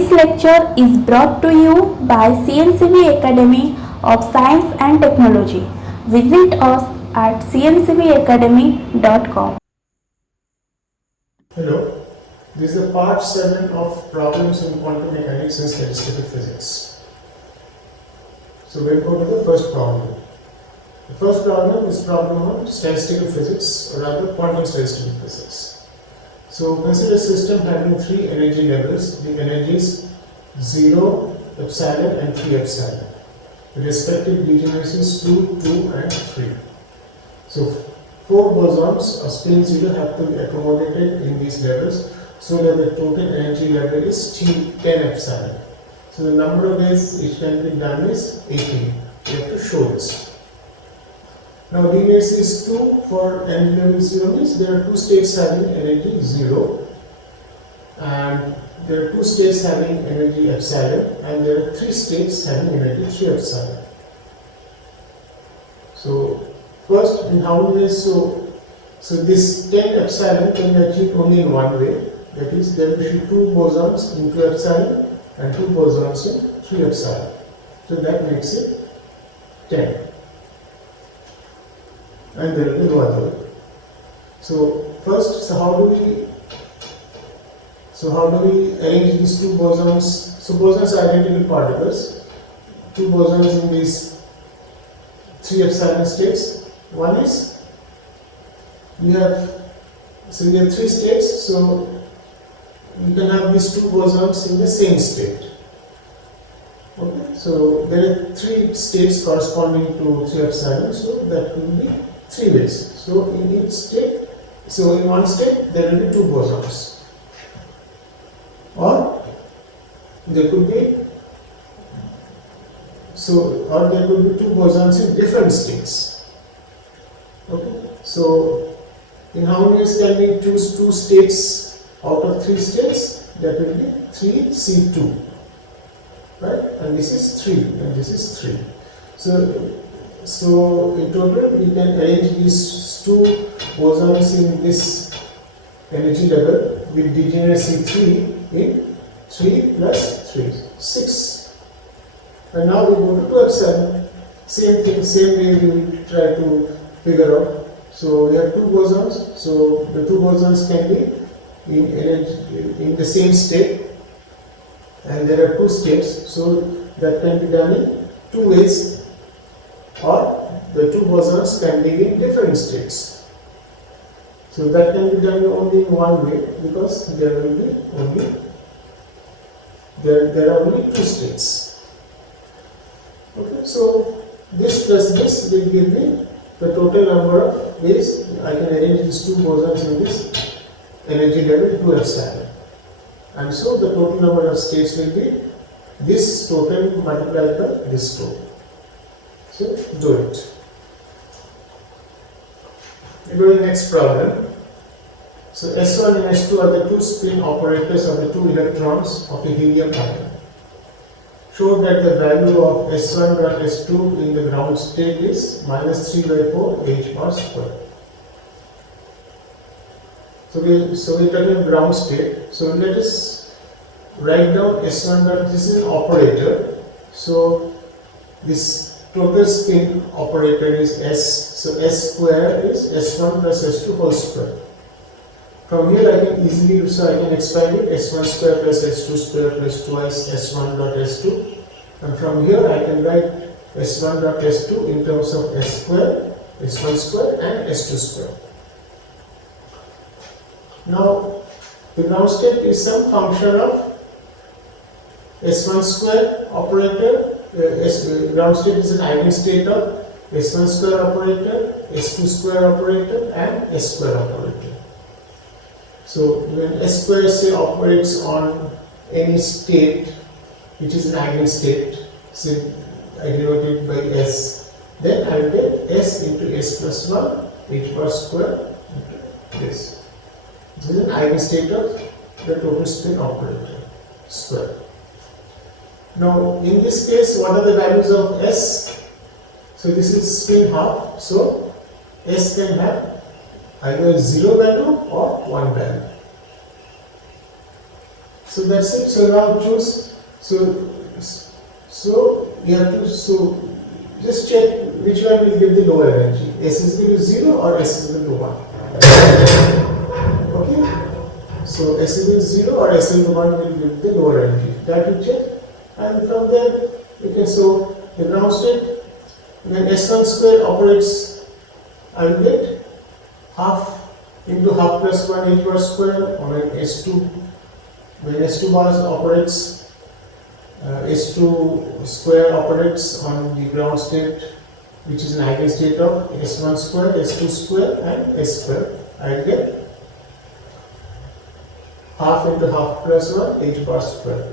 This lecture is brought to you by CNCB Academy of Science and Technology. Visit us at cncbacademy.com. Hello, this is the part 7 of problems in quantum mechanics and statistical physics. So we'll go to the first problem. The first problem is problem on statistical physics, or rather quantum statistical physics. So consider a system having three energy levels, the energies 0, epsilon and 3 epsilon. The respective degeneracies 2, 2 and 3. So 4 bosons of spin 0 have to be accommodated in these levels so that the total energy level is 10 epsilon. So the number of ways it can be done is 18. We have to show this. Now degeneracy is 2 for energy level 0 means there are two states having energy 0 and there are two states having energy epsilon and there are three states having energy 3 epsilon. So first, in how many ways? So this 10 epsilon can be achieved only in one way. That is, there will be 2 bosons in 2 epsilon and 2 bosons in 3 epsilon. So that makes it 10. And there will be no other way. So first, how do we arrange these 2 bosons? So bosons are identical particles. 2 bosons in these 3 epsilon states. One is we have 3 states, so you can have these 2 bosons in the same state. Okay, so there are 3 states corresponding to 3 epsilon, so that will be 3 ways. So in each state, so in one state there will be 2 bosons, or there could be 2 bosons in different states. Okay, so in how many ways can we choose 2 states out of 3 states? That will be 3C2, right? And this is 3, and this is 3. So in total, we can arrange these 2 bosons in this energy level with degeneracy 3 in 3 plus 3, 6. And now we go to 2 epsilon. Same thing, same way we will try to figure out. So we have 2 bosons. So the 2 bosons can be in the same state, and there are 2 states. So that can be done in 2 ways, or the 2 bosons can be in different states. So that can be done only in one way, because there are only 2 states. Okay, so this plus this will give me the total number of ways I can arrange these 2 bosons in this energy level 2 epsilon. And so the total number of states will be this total multiplied by this total. So do it. We go to the next problem. So S1 and S2 are the 2 spin operators of the 2 electrons of a helium atom. Show that the value of S1 dot S2 in the ground state is minus 3 by 4 h bar square. So we're talking about ground state. So let us write down S1 dot, this is an operator. So this total spin operator is S. So S square is S1 plus S2 whole square. From here I can easily, so I can expand it S1 square plus S2 square plus twice S1 dot S2. And from here I can write S1 dot S2 in terms of S square, S1 square and S2 square. Now the ground state is some function of S1 square operator. Ground state is an eigenstate of S1 square operator, S2 square operator and S square operator. So when S square say operates on any state which is an eigenstate, say I denote it by S, then I will get S into S plus 1 h bar square into this. This is an eigenstate of the total spin operator square. Now in this case, what are the values of S? So this is spin half, so S can have either 0 value or 1 value. So that's it. So now choose. So you have to just check which one will give the lower energy. S is equal to 0 or S is equal to 1. Okay. So S is equal to 0 or S is equal to 1 will give the lower energy. That you check, and from there you can show the ground state. When S1 square operates, I will get half into half plus 1 h bar square, or when S2 bar operates, S2 square operates on the ground state, which is an eigenstate of S1 square, S2 square and S square. I will get half into half plus 1 h bar square.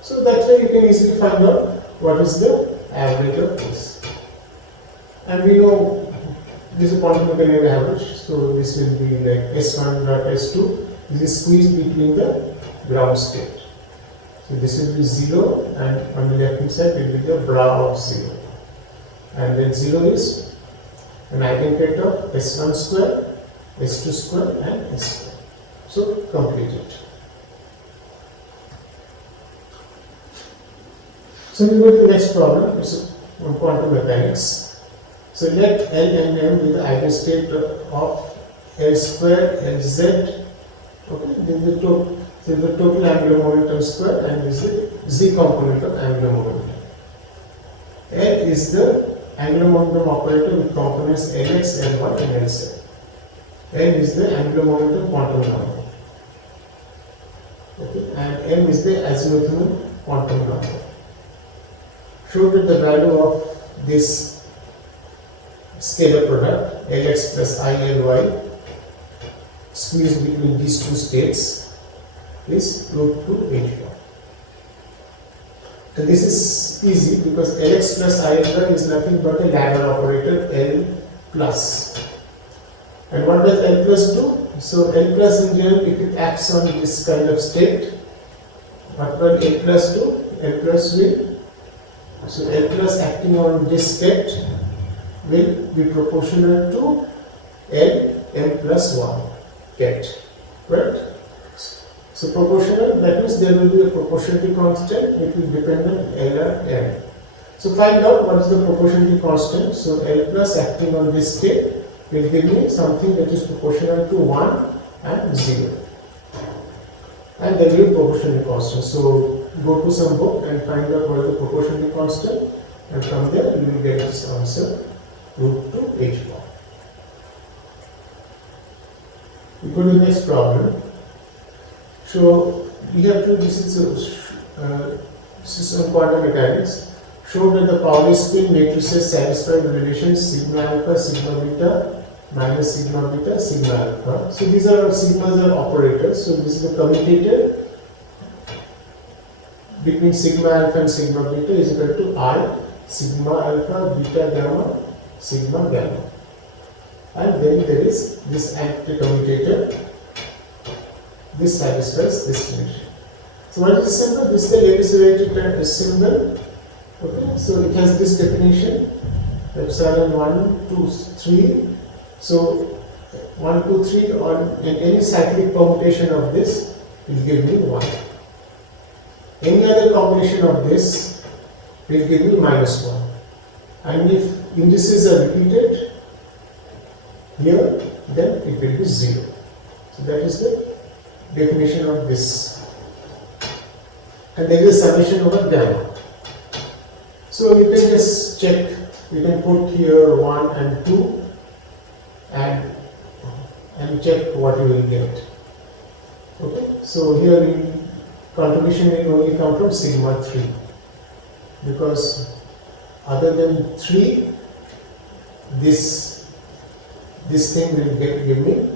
So that's why you can easily find out what is the average of this. And we know this is quantum mechanical average, so this will be like S1 dot S2. This is squeezed between the ground state. So this will be 0, and on the left hand side will be the bra of 0. And then 0 is an eigenstate of S1 square, S2 square and S square. So complete it. So we go to the next problem. It's on quantum mechanics. So let L and M be the eigenstate of L square, Lz. Okay, this is the total angular momentum square, and this is the z component of angular momentum. L is the angular momentum operator with components Lx, Ly and Lz. L is the angular momentum quantum number. Okay, and M is the azimuthal quantum number. Show that the value of this scalar product Lx plus I Ly squeezed between these two states is root 2 h bar. And this is easy because Lx plus I Ly is nothing but a ladder operator L plus. And what does L plus do? So L plus in general, if it acts on this kind of state, what will L plus do? L plus will, so L plus acting on this state will be proportional to L m plus 1 get, right? So proportional, that means there will be a proportionality constant which will depend on L and M. So find out what is the proportionality constant. So L plus acting on this state will give me something that is proportional to 1 and 0. And then you proportionality constant. So go to some book and find out what is the proportionality constant, and from there you will get this answer, root 2 h bar. We go to the next problem. So we have to, this is on quantum mechanics. Show that the Pauli spin matrices satisfy the relations sigma alpha, sigma beta, minus sigma beta, sigma alpha. So these are sigmas are operators. So this is the commutator between sigma alpha and sigma beta is equal to I sigma alpha beta gamma sigma gamma. And then there is this anti-commutator. This satisfies this relation. So what is the symbol? This is the Lewis-Rayleigh symbol. Okay, so it has this definition: epsilon 1, 2, 3. So 1, 2, 3 on in any cyclic permutation of this will give me 1. Any other combination of this will give me minus 1. And if indices are repeated here, then it will be 0. So that is the definition of this. And there is a summation over gamma. So you can just check, you can put here 1 and 2 and check what you will get. Okay, so here contribution will only come from sigma 3, because other than 3 this thing will give me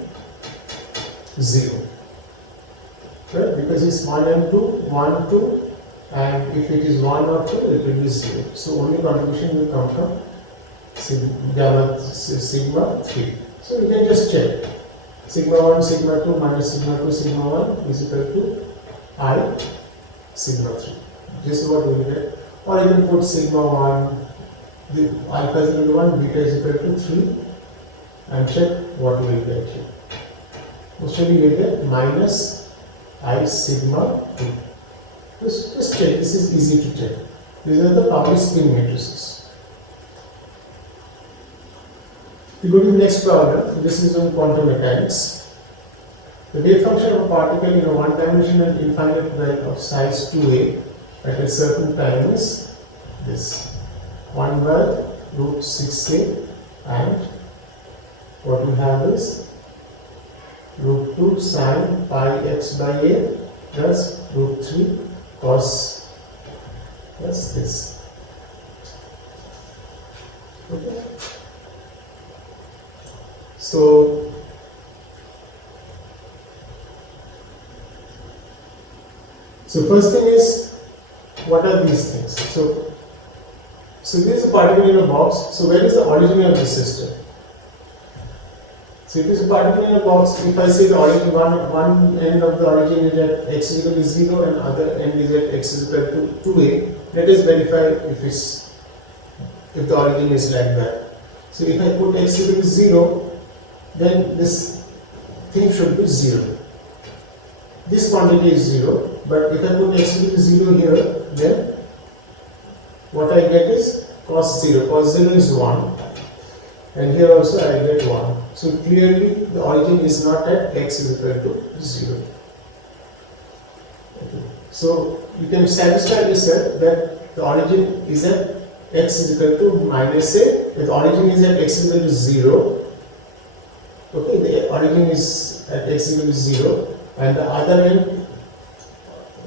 0, right? Because it's 1 and 2, 1, 2, and if it is 1 or 2, it will be 0. So only contribution will come from sigma 3. So you can just check sigma 1, sigma 2 minus sigma 2, sigma 1 is equal to I sigma 3. This is what we will get. Or you can put sigma 1, the alpha is equal to 1, beta is equal to 3, and check what we will get here. Mostly we will get minus I sigma 2. Just check, this is easy to check. These are the Pauli spin matrices. We go to the next problem. This is on quantum mechanics. The wave function of a particle in a one-dimensional infinite well of size 2a at a certain time is this 1 by root 6a, and what we have is root 2 sine pi x by a plus root 3 cos plus this. Okay. So first thing is, what are these things? So this is a particle in a box. So where is the origin of this system? So it is a particle in a box. If I say the origin, one end of the origin is at x is equal to 0 and other end is at x is equal to 2a, let us verify if the origin is like that. So if I put x equal to 0, then this thing should be 0. This quantity is 0, but if I put x equal to 0 here, then what I get is cos 0. Cos 0 is 1, and here also I get 1. So clearly the origin is not at x is equal to 0. Okay. So you can satisfy yourself that the origin is at x is equal to minus a. If the origin is at x is equal to 0, okay, the origin is at x is equal to 0, and the other end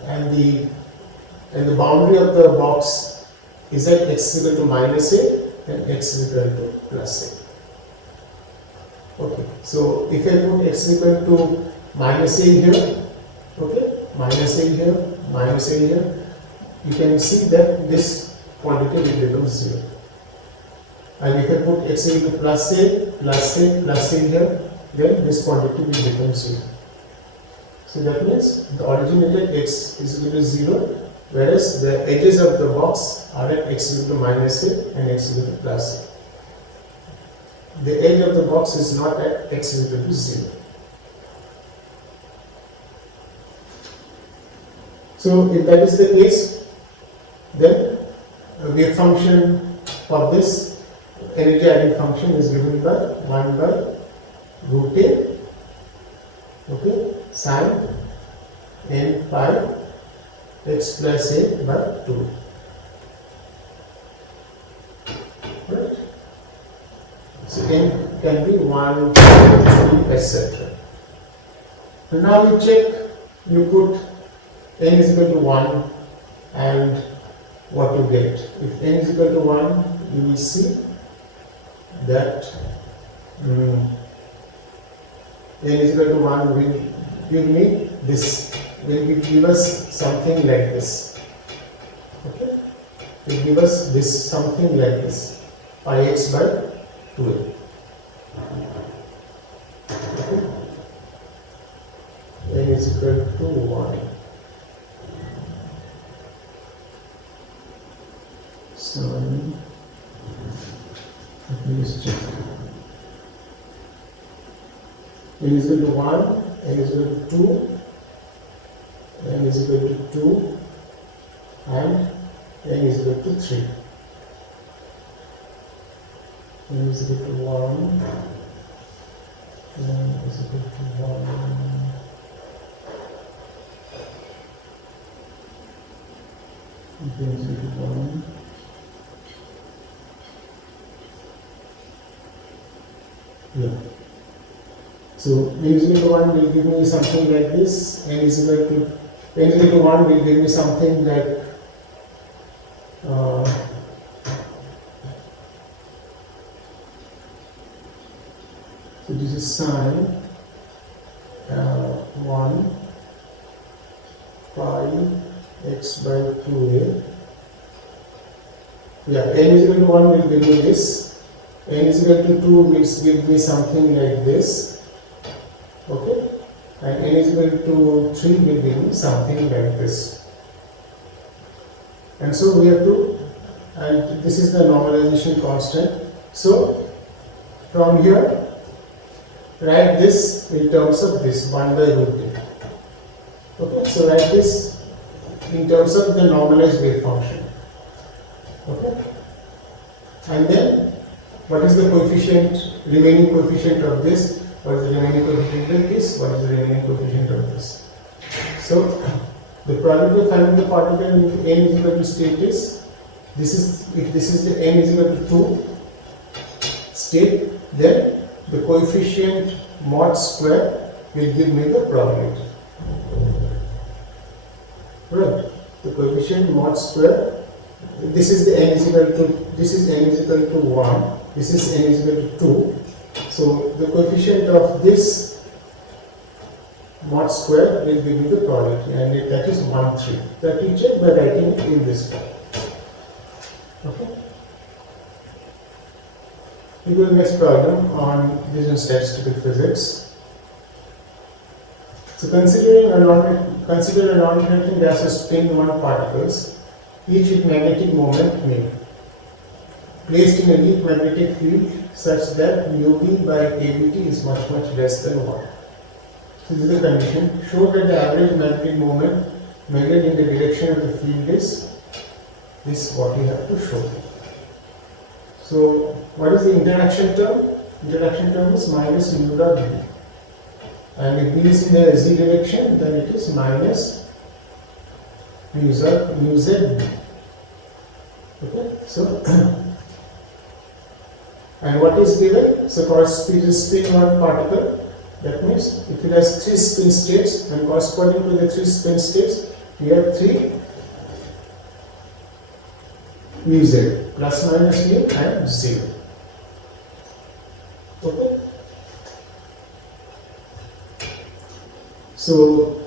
and the boundary of the box is at x is equal to minus a and x is equal to plus a. Okay, so if I put x is equal to minus a here, okay, minus a here, minus a here, you can see that this quantity will become 0. And if I put x is equal to plus a, plus a, plus a here, then this quantity will become 0. So that means the origin is at x is equal to 0, whereas the edges of the box are at x is equal to minus a and x is equal to plus a. The edge of the box is not at x is equal to 0. So if that is the case, then a wave function for this energy adding function is given by 1 by root a, okay, sine n pi x plus a by 2. Right? So n can be 1, 2, 3, etc. And now you check, you put n is equal to 1 and what you get. If n is equal to 1, you will see that n is equal to 1 will give me this, will give us something like this. Okay? Will give us this something like this, pi x by 2a. Okay? N is equal to 1. So let me just check. N is equal to 1, n is equal to 2, n is equal to 2, and n is equal to 3. N is equal to 1, n is equal to 1, n is equal to 1. Yeah. So n is equal to 1 will give me something like this. N is equal to 1 will give me something like so this is sine 1 pi x by 2a. Yeah, n is equal to 1 will give me this. N is equal to 2 will give me something like this. Okay, and n is equal to 3 will give me something like this. And so we have to, and this is the normalization constant. So from here, write this in terms of this 1 by root a. Okay, so write this in terms of the normalized wave function. Okay? And then what is the remaining coefficient of this? What is the remaining coefficient of this? What is the remaining coefficient of this? So the probability of finding the particle into n is equal to state is, if this is the n is equal to 2 state, then the coefficient mod square will give me the probability. Right? The coefficient mod square, this is the n is equal to, this is n is equal to 1, this is n is equal to 2. So the coefficient of this mod square will give me the probability, and that is 1, 3. That you check by writing it in this form. Okay. We go to the next problem on this in statistical physics. So consider a non-interacting gas of spin-1 particles, each with magnetic moment μ, placed in a weak magnetic field such that μb by kbt is much less than 1. So this is the condition. Show that the average magnetic moment measured in the direction of the field is this, what we have to show. So what is the interaction term? Interaction term is minus mu dot b. And if b is in the z direction, then it is minus mu z b. Okay, so and what is given? So it is spin-1 particle. That means if it has 3 spin states, and corresponding to the 3 spin states, we have 3 mu z, plus minus mu and 0. Okay. So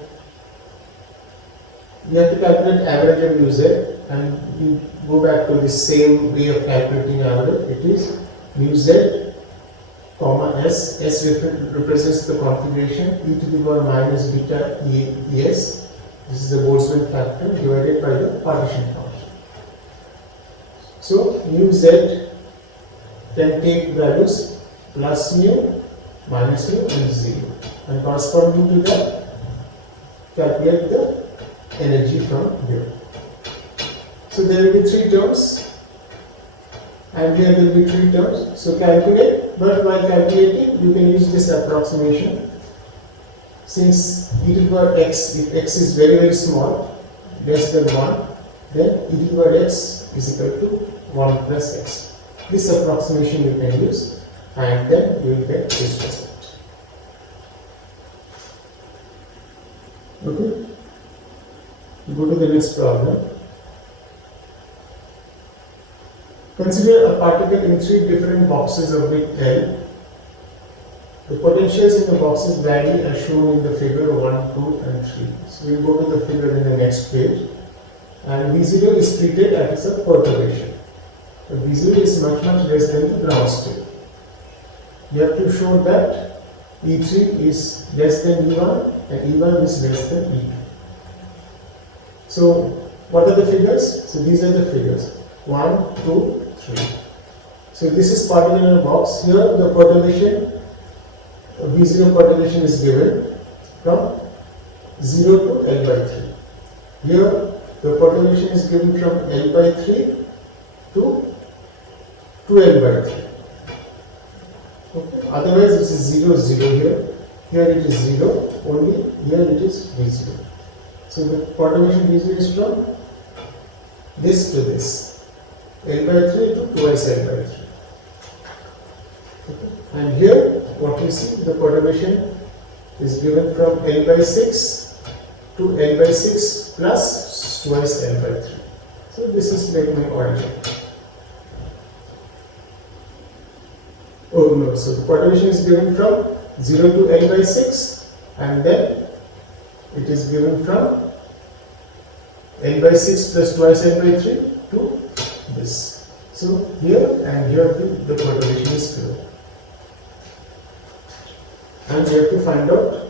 we have to calculate average of mu z, and we go back to the same way of calculating average. It is mu z comma s. S represents the configuration e to the power minus beta es. This is the Boltzmann factor divided by the partition function. So mu z can take values plus mu, minus mu and 0, and corresponding to that calculate the energy from here. So there will be 3 terms, and here will be 3 terms. So calculate, but while calculating you can use this approximation. Since e to the power x, if x is very small, less than 1, then e to the power x is equal to 1 plus x. This approximation you can use, and then you will get this result. Okay. Go to the next problem. Consider a particle in 3 different boxes of width L. The potentials in the boxes vary as shown in the figure 1, 2 and 3. So we will go to the figure in the next page. And V0 is treated as a perturbation. But V0 is much less than the ground state. You have to show that E3 is less than E1 and E1 is less than E2. So what are the figures? So these are the figures 1, 2, 3. So this is particle in a box. Here the perturbation, V0 perturbation is given from 0 to L by 3. Here the perturbation is given from L by 3 to 2L by 3. Okay. Otherwise it is 0, 0 here. Here it is 0, only here it is V0. So the perturbation V0 is from this to this, L by 3 to twice L by 3. Okay. And here what we see, the perturbation is given from L by 6 to L by 6 plus twice L by 3. So this is like my origin. Oh no, so the perturbation is given from 0 to L by 6, and then it is given from L by 6 plus twice L by 3 to this. So here and here the perturbation is given. And we have to find out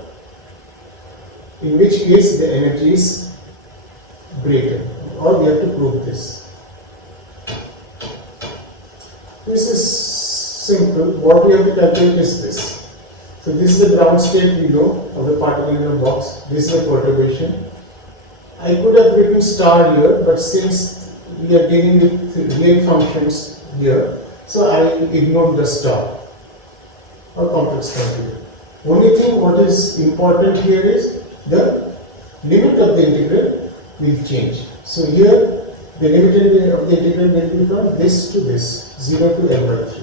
in which case the energy is greater, or we have to prove this. This is simple. What we have to calculate is this. So this is the ground state we know of the particle in a box. This is the perturbation. I could have written star here, but since we are dealing with real functions here, so I ignored the star or complex quantity. Only thing what is important here is the limit of the integral will change. So here the limit of the integral will be from this to this, 0 to L by 3.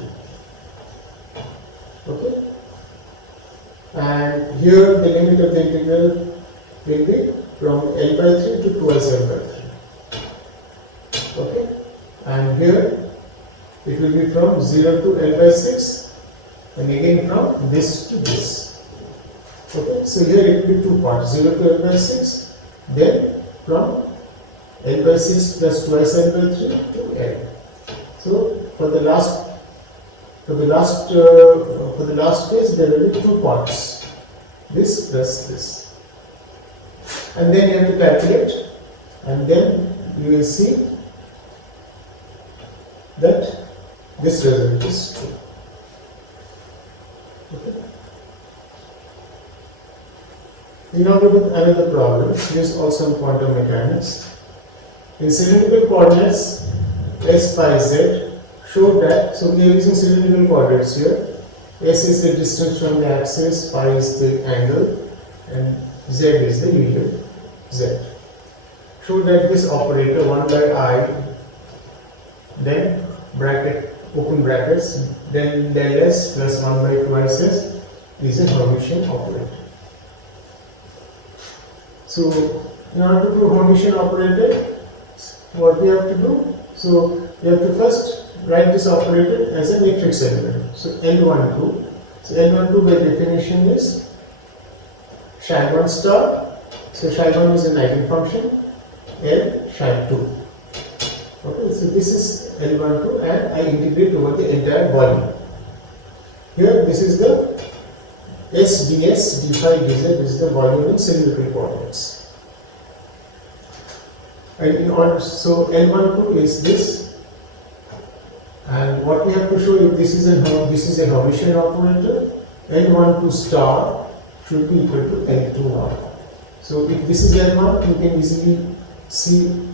Okay? And here the limit of the integral will be from L by 3 to twice L by 3. Okay? And here it will be from 0 to L by 6 and again from this to this. Okay? So here it will be two parts, 0 to L by 6, then from L by 6 plus twice L by 3 to L. So for the last phase there will be two parts, this plus this. And then you have to calculate, and then you will see that this result is true. Okay. We now go with another problem. This is also in quantum mechanics. In cylindrical coordinates s, phi, z, show that, so we are using cylindrical coordinates here. S is the distance from the axis, phi is the angle, and z is the unit z. Show that this operator 1 by I, then bracket, open brackets, then del s plus 1 by twice s is a Hermitian operator. So in order to do Hermitian operator, what we have to do? So we have to first write this operator as a matrix element. So L12. So L12 by definition is psi 1 star. So psi 1 is an eigenfunction. L psi 2. Okay, so this is L12 and I integrate over the entire volume. Here this is the S ds d phi dz is the volume in cylindrical coordinates. And in order, so L12 is this, and what we have to show, if this is a Hermitian operator, L12 star should be equal to L21. So if this is L1, you can easily see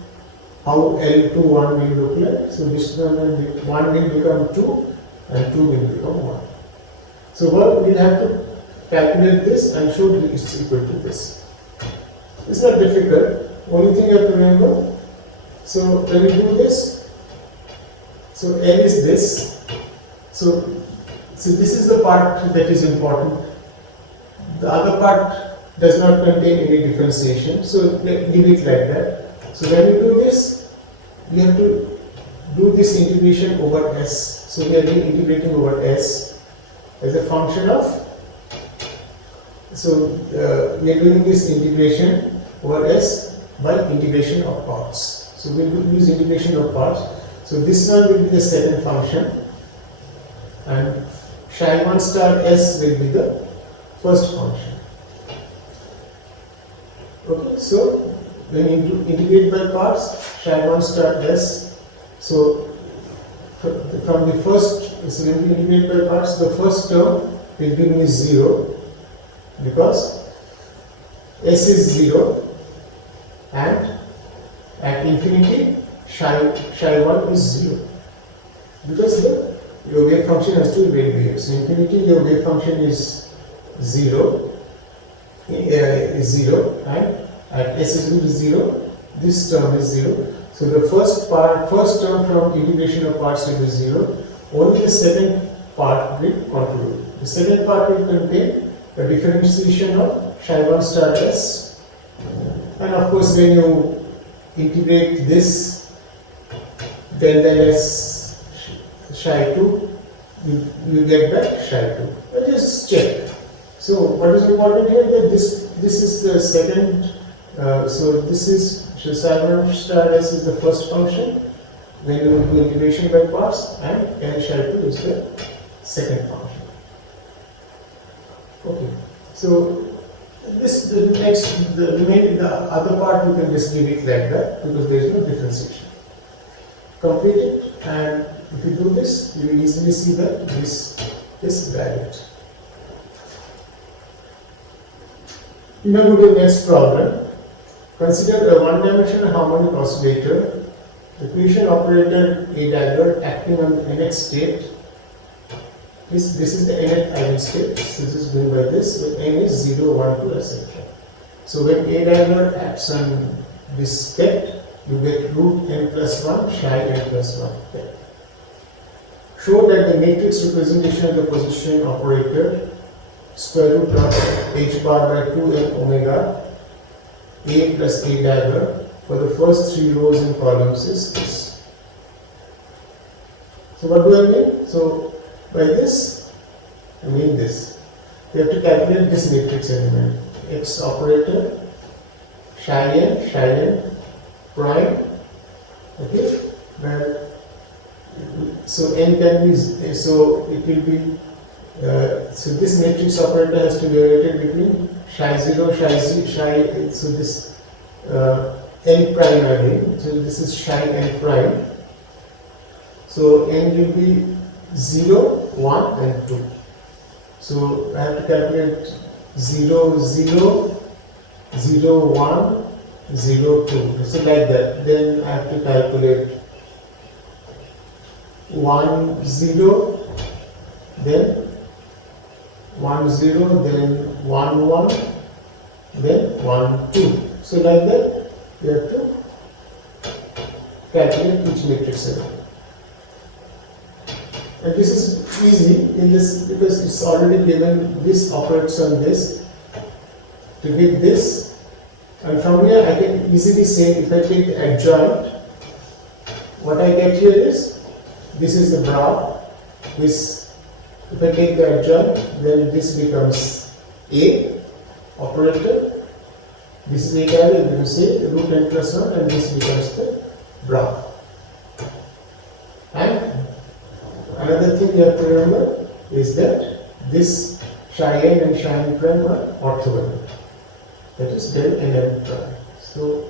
how L21 will look like. So this one will become 2 and 2 will become 1. So what we'll have to calculate this and show that it's equal to this. It's not difficult. Only thing you have to remember, so when we do this, so L is this, so this is the part that is important. The other part does not contain any differentiation, so leave it like that. So when you do this, we have to do this integration over S. So we are integrating over S as a function of, so we are doing this integration over S by integration of parts. So we will use integration of parts. So this one will be the second function, and psi 1 star s will be the first function. Okay, so when you integrate by parts, psi 1 star s, so from the first, so when we integrate by parts, the first term will give me 0 because s is 0. And at infinity, psi 1 is 0 because your wave function has to be very big. So infinity, your wave function is 0, and at s is equal to 0, this term is 0. So the first term from integration of parts will be 0. Only the second part will contribute. The second part will contain a differentiation of psi 1 star s. And of course, when you integrate this del s psi 2, you get back psi 2. But just check. So what is important here? That this is the second. So this is psi 1 star s is the first function. When you do integration by parts, and L psi 2 is the second function. Okay. So the other part you can just leave it like that because there is no differentiation. Complete it, and if you do this, you will easily see that this is valid. Now go to the next problem. Consider a one-dimensional harmonic oscillator. The Cauchy operator A dagger acting on the nth state. This is the nth eigenstate. So this is going by this, where n is 0, 1, 2, etc. So when A dagger acts on this state, you get root n plus 1, psi n plus 1. Okay. Show that the matrix representation of the position operator square root of h bar by 2 n omega A plus A dagger for the first 3 rows and columns is this. So what do I mean? So by this, I mean this. You have to calculate this matrix element. X operator, psi n prime, okay, where so n can be, so it will be, so this matrix operator has to be related between psi 0, psi z, psi, so this n prime again, so this is psi n prime, so n will be 0, 1 and 2. So I have to calculate 0, 0, 0, 1, 0, 2. So like that. Then I have to calculate 1, 0, then 1, 0, then 1, 1, then 1, 2. So like that, you have to calculate each matrix element. And this is easy in this because it's already given. This operates on this to give this, and from here I can easily say if I take the adjoint, what I get here is this is the bra. This, if I take the adjoint, then this becomes A operator. This is A carry, you can say root n plus 1, and this becomes the bra. And another thing you have to remember is that this psi n and psi n prime are orthogonal. That is del n n prime. So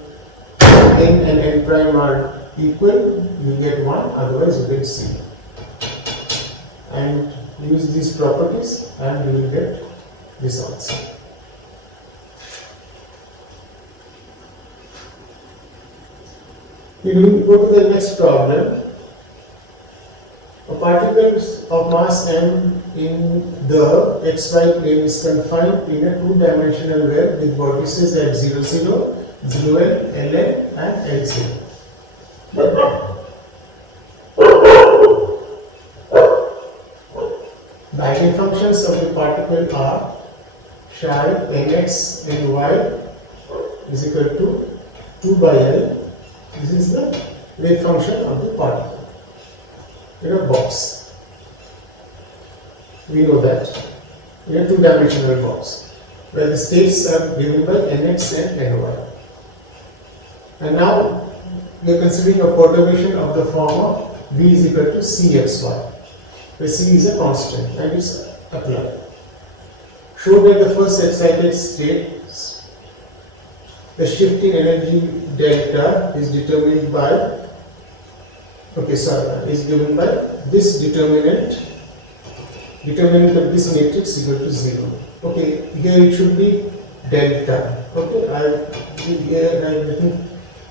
n and n prime are equal, you get 1, otherwise you get 0. And use these properties and you will get this answer. We will go to the next problem. A particle of mass m in the xy plane is confined in a two-dimensional web with vertices at 0, 0, 0n, ln and l0. The eigenfunctions of the particle are psi nx and y is equal to 2 by l. This is the wave function of the particle in a box. We know that in a two-dimensional box where the states are given by nx and ny. And now we are considering a perturbation of the form of v is equal to cxy, where c is a constant and is applied. Show that the first excited state, the shifting energy delta is determined by, is given by this determinant of this matrix equal to 0. Okay, here it should be delta. Okay, I've written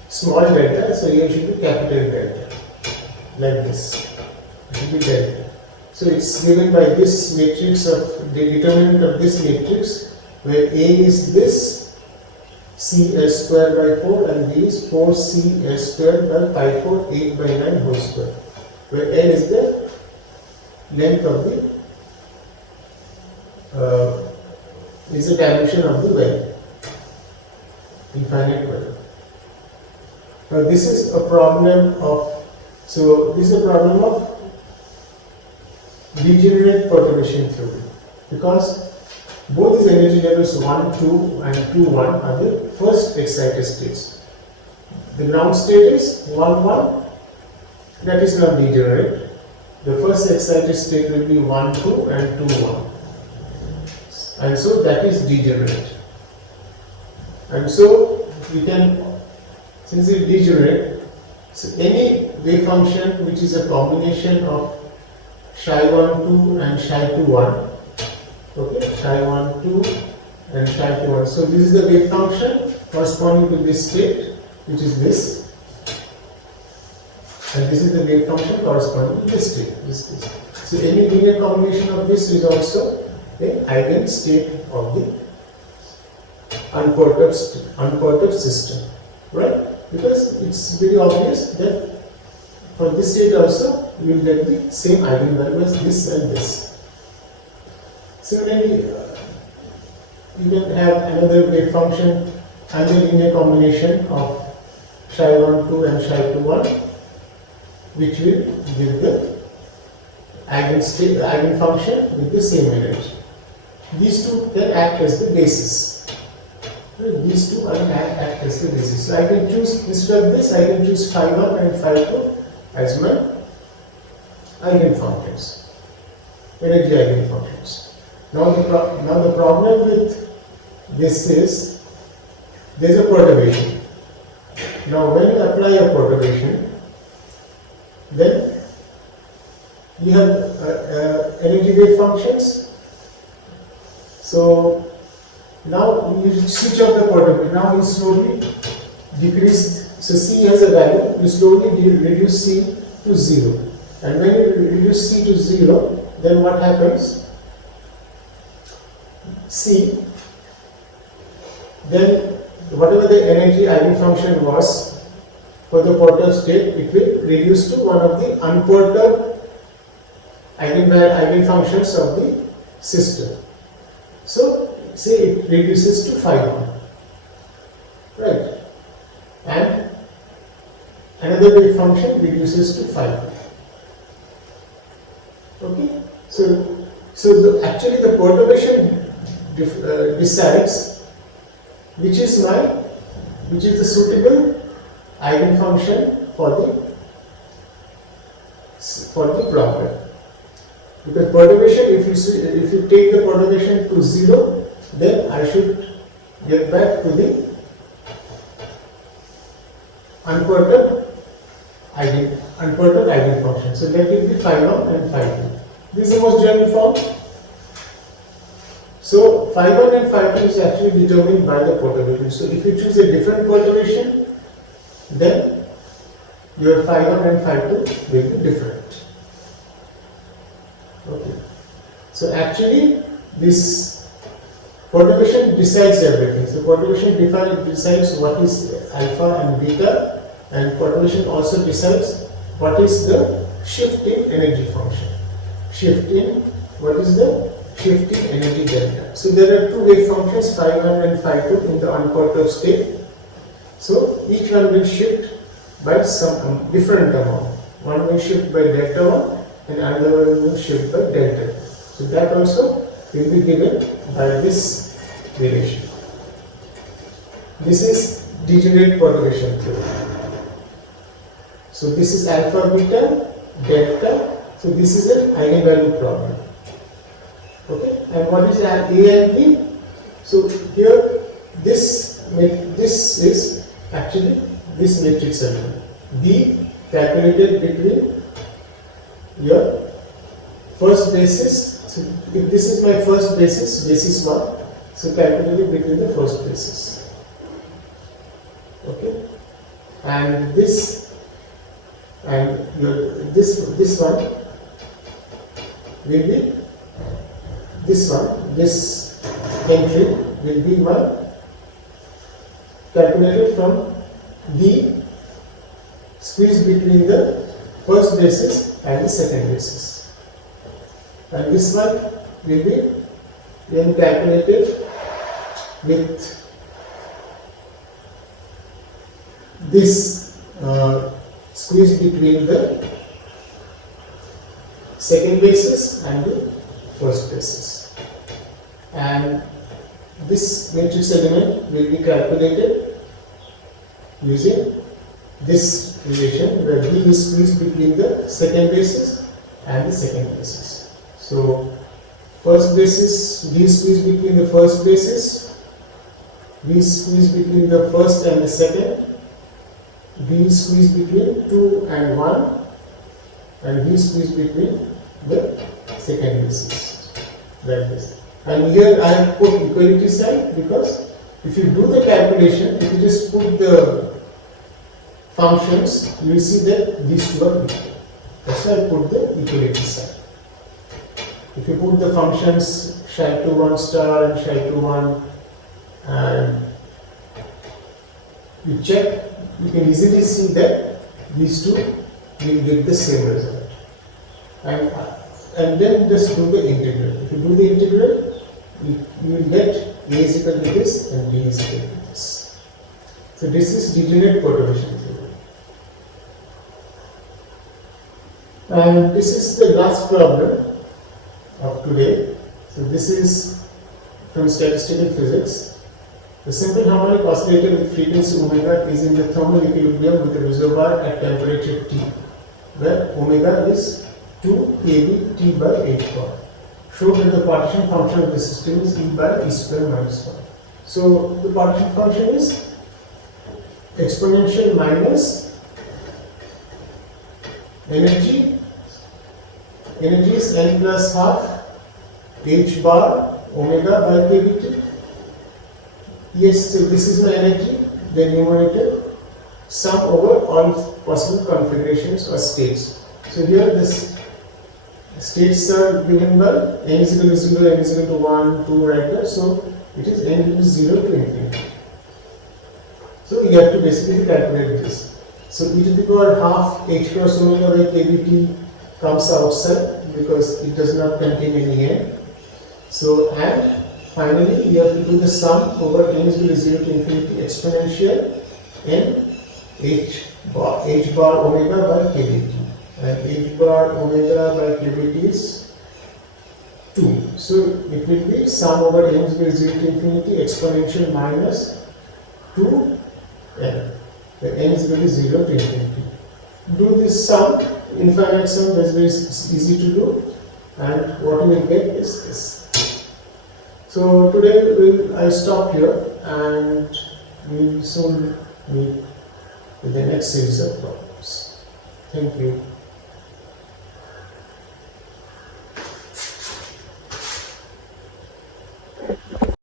small delta, so here it should be capital delta, like this. It should be delta. So it's given by this matrix of the determinant of this matrix, where A is this c s square by 4 and b is 4c s square by pi 4 8 by 9 whole square, where n is the length of the is the dimension of the well, infinite well. Now this is a problem of degenerate perturbation theory, because both these energy levels 1, 2 and 2, 1 are the first excited states. The ground state is 1, 1, that is not degenerate. The first excited state will be 1, 2 and 2, 1. And so that is degenerate. And so we can, since it is degenerate, so any wave function which is a combination of psi 1, 2 and psi 2, 1. Okay, psi 1, 2 and psi 2, 1. So this is the wave function corresponding to this state, which is this, and this is the wave function corresponding to this state. So any linear combination of this is also an eigenstate of the unperturbed system, right? Because it's very obvious that for this state also we will get the same eigenvalue as this and this. Similarly, you can have another wave function and a linear combination of psi1 2 and psi 2 1, which will give the eigenfunction with the same energy. These two can act as the basis. These two can act as the basis. So I can choose, instead of this, I can choose phi 1 and phi 2 as my eigenfunctions, energy eigenfunctions. Now the problem with this is there is a perturbation. Now when you apply a perturbation, then you have energy wave functions. So now you switch off the perturbation. Now you slowly decrease. So C has a value. You slowly reduce C to 0. And when you reduce C to 0, then what happens? C, then whatever the energy eigenfunction was for the perturbed state, it will reduce to one of the unperturbed eigenfunctions of the system. So say it reduces to phi 1, right? And another wave function reduces to phi 1. Okay? So actually the perturbation decides which is the suitable eigenfunction for the problem. Because perturbation, if you take the perturbation to 0, then I should get back to the unperturbed eigenfunction. So let it be phi 1 and phi 2. This is the most general form. So phi 1 and phi 2 is actually determined by the perturbation. So if you choose a different perturbation, then your phi 1 and phi 2 will be different. Okay. So actually this perturbation decides everything. So perturbation decides what is alpha and beta, and perturbation also decides what is the shift in energy function. What is the shift in energy delta. So there are two wave functions, phi 1 and phi 2 in the unperturbed state. So each one will shift by some different amount. One will shift by delta 1 and another one will shift by delta 2. So that also will be given by this relation. This is degenerate perturbation theory. So this is alpha, beta, delta. So this is an eigenvalue problem. Okay, and what is A and B? So here this is actually this matrix element. B calculated between your first basis. So if this is my first basis, basis 1, so calculated between the first basis. Okay, and this and your this one will be this entry will be one calculated from B squeezed between the first basis and the second basis, and this one will be then calculated with this squeeze between the second basis and the first basis, and this matrix element will be calculated using this relation where B is squeezed between the second basis and the second basis. So first basis, B is squeezed between the first basis, B is squeezed between the first and the second, B is squeezed between 2 and 1, and B is squeezed between the second basis, like this. And here I have put equality sign because if you do the calculation, if you just put the functions, you will see that these two are equal. That's why I put the equality sign. If you put the functions SHAD21 star and SHAD21 and you check, you can easily see that these two will get the same result. And then just do the integral. If you do the integral, you will get A is equal to this and B is equal to this. So this is degenerate perturbation theory. And this is the last problem of today. So this is from statistical physics. The simple harmonic oscillator with frequency omega is in the thermal equilibrium with a reservoir at temperature T, where omega is 2 kb T by h bar. Show that the partition function of the system is E by E square minus 1. So the partition function is exponential minus energy. Energy is n plus half h bar omega by kbt. Yes, so this is my energy, the numerator, sum over all possible configurations or states. So here this states are given by n is equal to 0, n is equal to 1, 2, right there. So it is n equal to 0 to infinity. So you have to basically calculate this. So e to the power half h cross omega by kbt comes outside because it does not contain any n. So and finally you have to do the sum over n is equal to 0 to infinity exponential n h bar omega by kbt. And h bar omega by kbt is 2. So it will be sum over n is equal to 0 to infinity exponential minus 2 n. The n is equal to 0 to infinity. Do this sum, infinite sum, that's very easy to do, and what you will get is this. So today I stop here and we will soon meet with the next series of problems. Thank you.